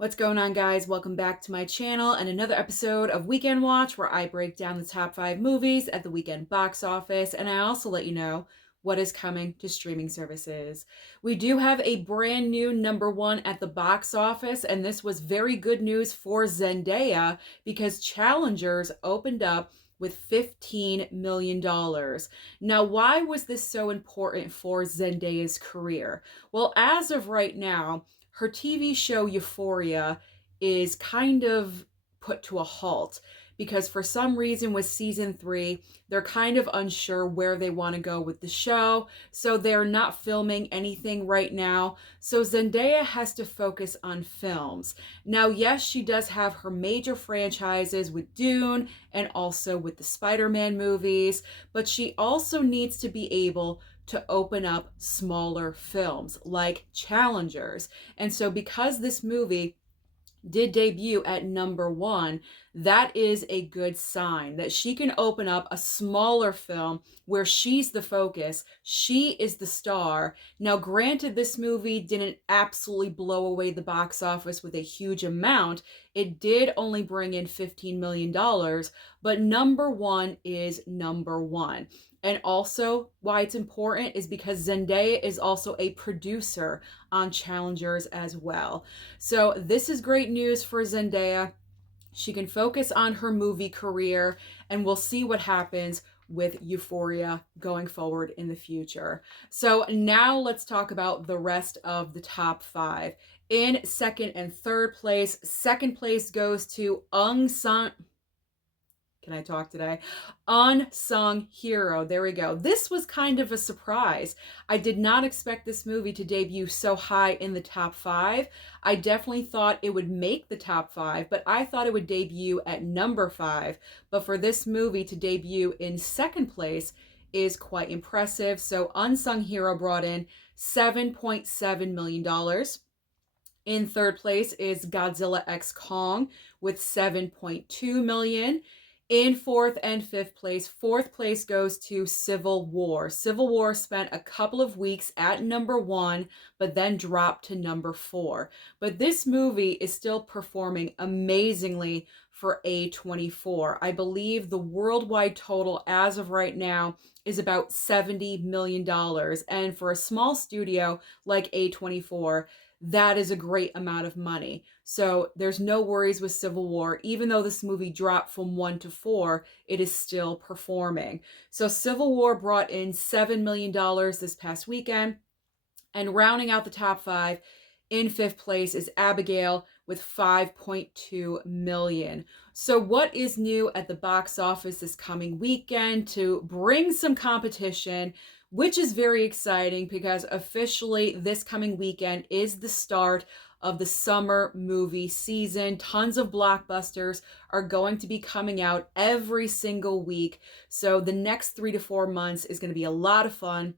What's going on, guys? Welcome back to my channel and another episode of Weekend Watch, where I break down the top 5 movies at the weekend box office, and I also let you know what is coming to streaming services. We do have a brand new number 1 at the box office, and this was very good news for Zendaya because Challengers opened up with $15 million. Now, why was this so important for Zendaya's career? Well, as of right now, her TV show Euphoria is kind of put to a halt because for some reason with season 3, they're kind of unsure where they want to go with the show. So they're not filming anything right now. So Zendaya has to focus on films. Now, yes, she does have her major franchises with Dune and also with the Spider-Man movies, but she also needs to be able to open up smaller films like Challengers. And so because this movie did debut at number 1, that is a good sign that she can open up a smaller film where she's the focus, she is the star. Now, granted, this movie didn't absolutely blow away the box office with a huge amount. It did only bring in $15 million, but number 1 is number 1. And also, why it's important is because Zendaya is also a producer on Challengers as well. So this is great news for Zendaya. She can focus on her movie career, and we'll see what happens with Euphoria going forward in the future. So now let's talk about the rest of the top 5. In second and third place, second place goes to Unsung. Can I talk today? Unsung Hero. There we go. This was kind of a surprise. I did not expect this movie to debut so high in the top 5. I definitely thought it would make the top 5, but I thought it would debut at number 5. But for this movie to debut in second place is quite impressive. So Unsung Hero brought in $7.7 million. In third place is Godzilla x Kong with $7.2 million. In fourth and fifth place goes to Civil War. Civil War spent a couple of weeks at number 1, but then dropped to number 4. But this movie is still performing amazingly for A24. I believe the worldwide total as of right now is about $70 million. And for a small studio like A24, that is a great amount of money. So there's no worries with Civil War. Even though this movie dropped from 1 to 4, it is still performing. So Civil War brought in $7 million this past weekend. And rounding out the top 5, in fifth place is Abigail with $5.2 million. So what is new at the box office this coming weekend to bring some competition, which is very exciting because officially this coming weekend is the start of the summer movie season. Tons of blockbusters are going to be coming out every single week. So the next 3 to 4 months is going to be a lot of fun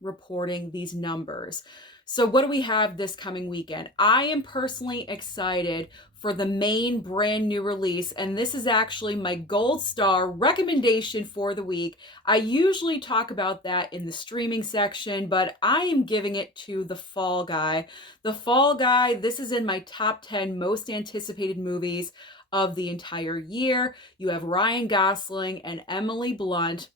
reporting these numbers. So what do we have this coming weekend? I am personally excited for the main brand new release, and this is actually my gold star recommendation for the week. I usually talk about that in the streaming section, but I am giving it to The Fall Guy. The Fall Guy, this is in my top 10 most anticipated movies of the entire year. You have Ryan Gosling and Emily Blunt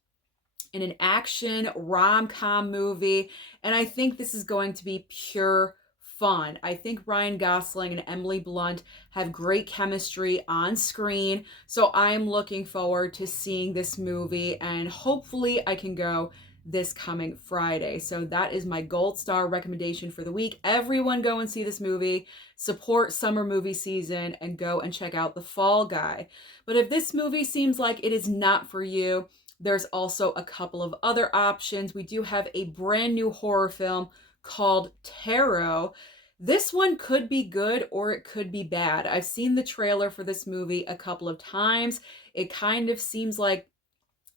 in an action rom-com movie, and I think this is going to be pure fun. I think Ryan Gosling and Emily Blunt have great chemistry on screen, so I'm looking forward to seeing this movie, and hopefully I can go this coming Friday. So that is my gold star recommendation for the week. Everyone go and see this movie, support summer movie season, and go and check out The Fall Guy. But if this movie seems like it is not for you, there's also a couple of other options. We do have a brand new horror film called Tarot. This one could be good or it could be bad. I've seen the trailer for this movie a couple of times. It kind of seems like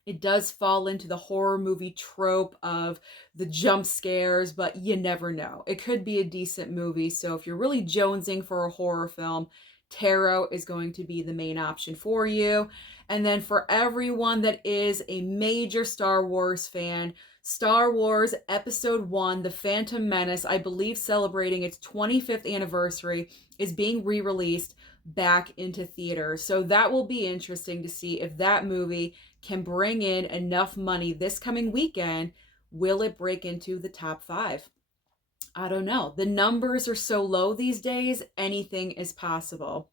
it does fall into the horror movie trope of the jump scares, but you never know. It could be a decent movie. So if you're really jonesing for a horror film, tarot is going to be the main option for you. And then for everyone that is a major Star Wars fan, Star Wars Episode 1, The Phantom Menace, I believe celebrating its 25th anniversary, is being re-released back into theaters. So that will be interesting to see if that movie can bring in enough money this coming weekend. Will it break into the top 5? I don't know. The numbers are so low these days, anything is possible.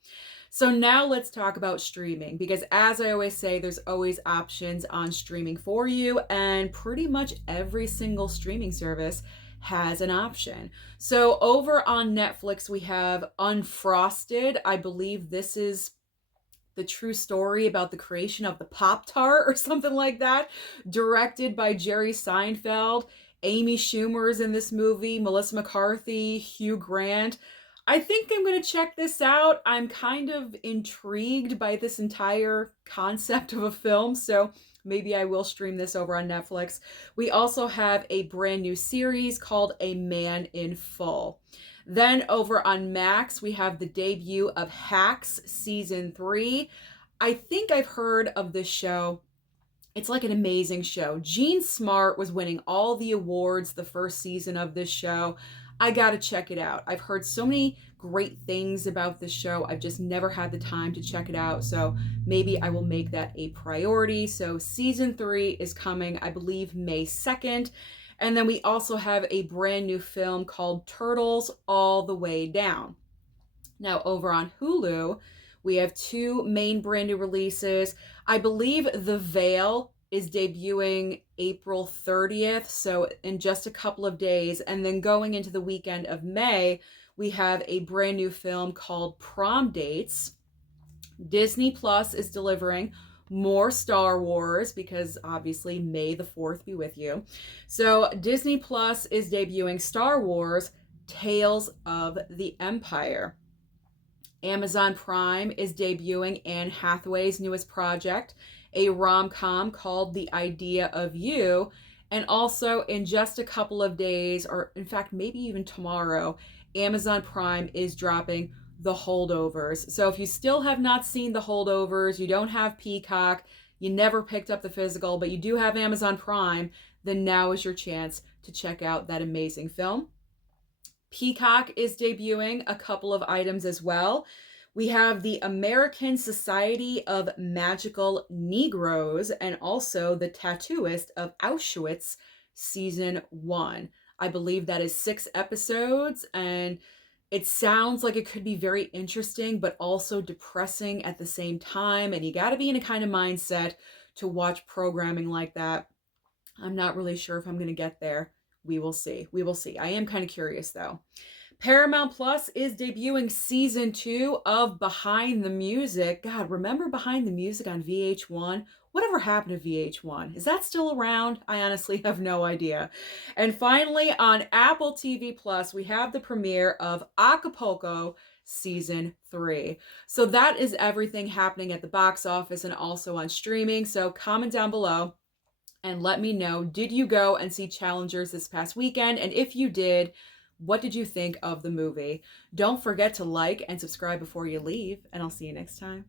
So now let's talk about streaming, because as I always say, there's always options on streaming for you, and pretty much every single streaming service has an option. So over on Netflix, we have Unfrosted. I believe this is the true story about the creation of the Pop-Tart or something like that, directed by Jerry Seinfeld. Amy Schumer is in this movie, Melissa McCarthy, Hugh Grant. I think I'm going to check this out. I'm kind of intrigued by this entire concept of a film, so maybe I will stream this over on Netflix. We also have a brand new series called A Man in Full. Then over on Max, we have the debut of Hacks Season 3. I think I've heard of this show. It's like an amazing show. Jean Smart was winning all the awards the first season of this show. I gotta check it out. I've heard so many great things about this show. I've just never had the time to check it out. So maybe I will make that a priority. So season 3 is coming, I believe, May 2nd. And then we also have a brand new film called Turtles All the Way Down. Now over on Hulu, we have 2 main brand new releases. I believe The Veil is debuting April 30th, so in just a couple of days. And then going into the weekend of May, we have a brand new film called Prom Dates. Disney Plus is delivering more Star Wars, because obviously May the 4th be with you. So Disney Plus is debuting Star Wars Tales of the Empire. Amazon Prime is debuting Anne Hathaway's newest project, a rom-com called The Idea of You. And also in just a couple of days, or in fact maybe even tomorrow, Amazon Prime is dropping The Holdovers. So if you still have not seen The Holdovers, you don't have Peacock, you never picked up the physical, but you do have Amazon Prime, then now is your chance to check out that amazing film. Peacock is debuting a couple of items as well. We have the American Society of Magical Negroes and also The Tattooist of Auschwitz Season 1. I believe that is 6 episodes, and it sounds like it could be very interesting, but also depressing at the same time. And you got to be in a kind of mindset to watch programming like that. I'm not really sure if I'm going to get there. We will see. We will see. I am kind of curious though. Paramount Plus is debuting season 2 of Behind the Music. God, remember Behind the Music on VH1? Whatever happened to VH1? Is that still around? I honestly have no idea. And finally, on Apple TV Plus, we have the premiere of Acapulco season 3. So that is everything happening at the box office and also on streaming. So comment down below and let me know, did you go and see Challengers this past weekend? And if you did, what did you think of the movie? Don't forget to like and subscribe before you leave, and I'll see you next time.